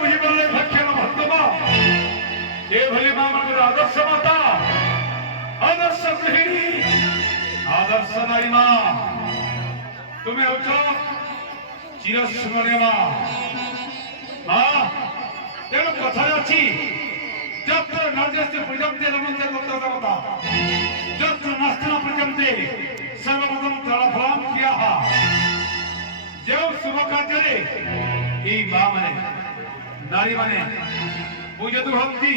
ବୁଝିପାରିଲେ ଭକ୍ଷଣ ଭକ୍ତମା ଏଭଳି ମା ମାନଙ୍କର ଆଦର୍ଶ ମାତା ଆଦର୍ଶ ଗୃହିଣୀ ଆଦର୍ଶ ନାରୀ ମା ତୁମେ ହେଉଛ ଚିରସ୍ମରଣୀୟ ମା ମା ତେଣୁ କଥାରେ ଅଛି ଯତ୍ର ନର୍ଜସ୍ୟ ପର୍ଯ୍ୟନ୍ତେ ରମନ୍ତେ ତତ୍ର ଦେବତା ଯତ୍ର ନାସ୍ତି ନ ପର୍ଯ୍ୟନ୍ତେ ସର୍ବପଦଂ ତଳଫଳଂ କ୍ରିୟାଃ ଯେଉଁ ଶୁଭ କାର୍ଯ୍ୟରେ এই মা মানে নারী মানে পূজা ভক্তি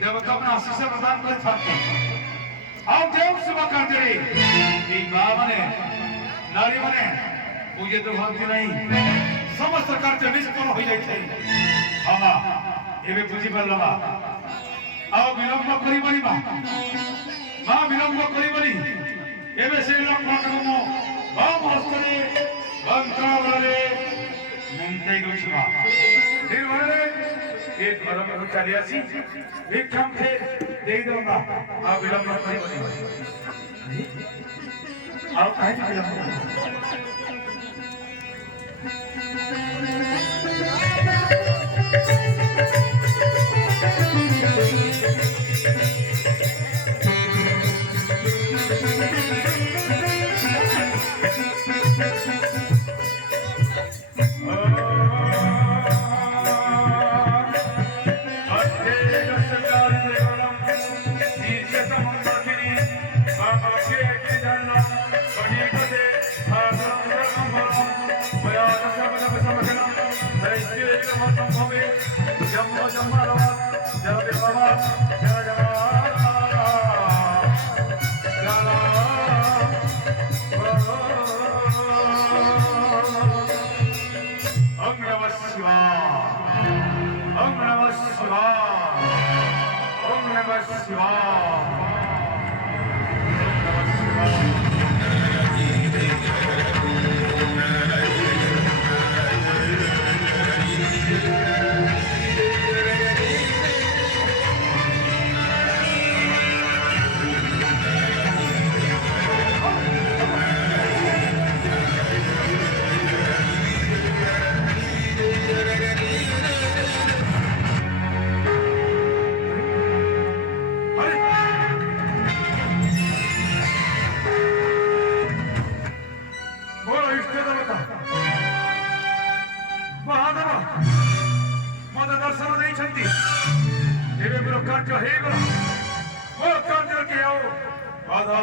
দেবতা মানে আশীষ প্রদান করে থাকতে আর ଯେଉଁ শুভ କାର୍ଯ୍ୟରେ এই মা মানে নারী মানে পূজা ভক্তি নাই সমস্ত କାର୍ଯ୍ୟ নিষ্ফଳ ହୋଇଯାଇଥାଏ ହଁ ମା ଏବେ ବୁଝିପାରିଲ ମା ଆଉ ବିଳମ୍ବ କରିବନି ମା ବିଳମ୍ବ କରିବନି ଏବେ ସେ ଲକ୍ଷ୍ମଣକୁ ମୁଁ ବାମ ହସ୍ତରେ ବନ୍ତ୍ରବଳରେ मुंतई गुछवा फिर बोले एक घर में चली आसी भिक्षम थे दे दूंगा आप विलंब नहीं बनी आप काहे विलंब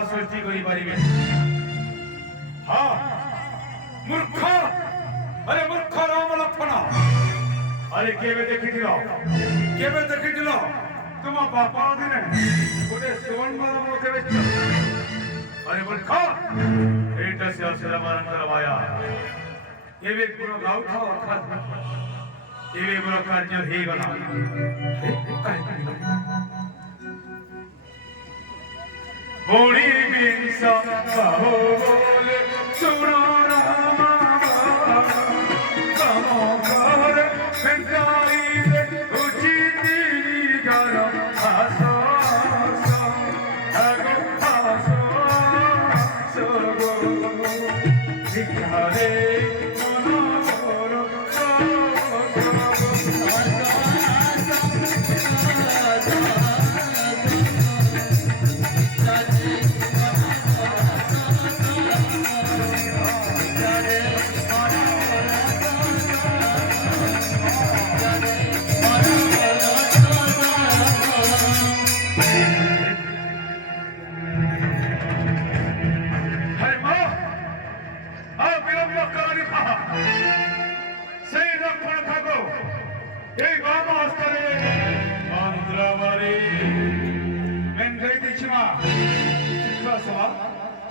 सृष्टि करें हाँ मूर्ख अरे मूर्ख राम लक्ष्मण अरे केवे देखी तुम बापा दिने गोटे स्वर्ण अरे मूर्ख एटा से असला मानकर माया केवे गुण गाउ था अर्थात केवे गुण कार्य हे गला होली बिंस कहो बोले सुनो रामा कमो कर बेचारी रे उचिती गर आसो अगो आसो सोगो दिखारे मनो मोरो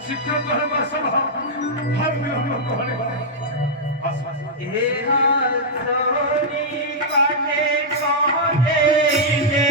शिक्षा सब हम लोग कहने वाले हे हाल सोनी काटे कहते जे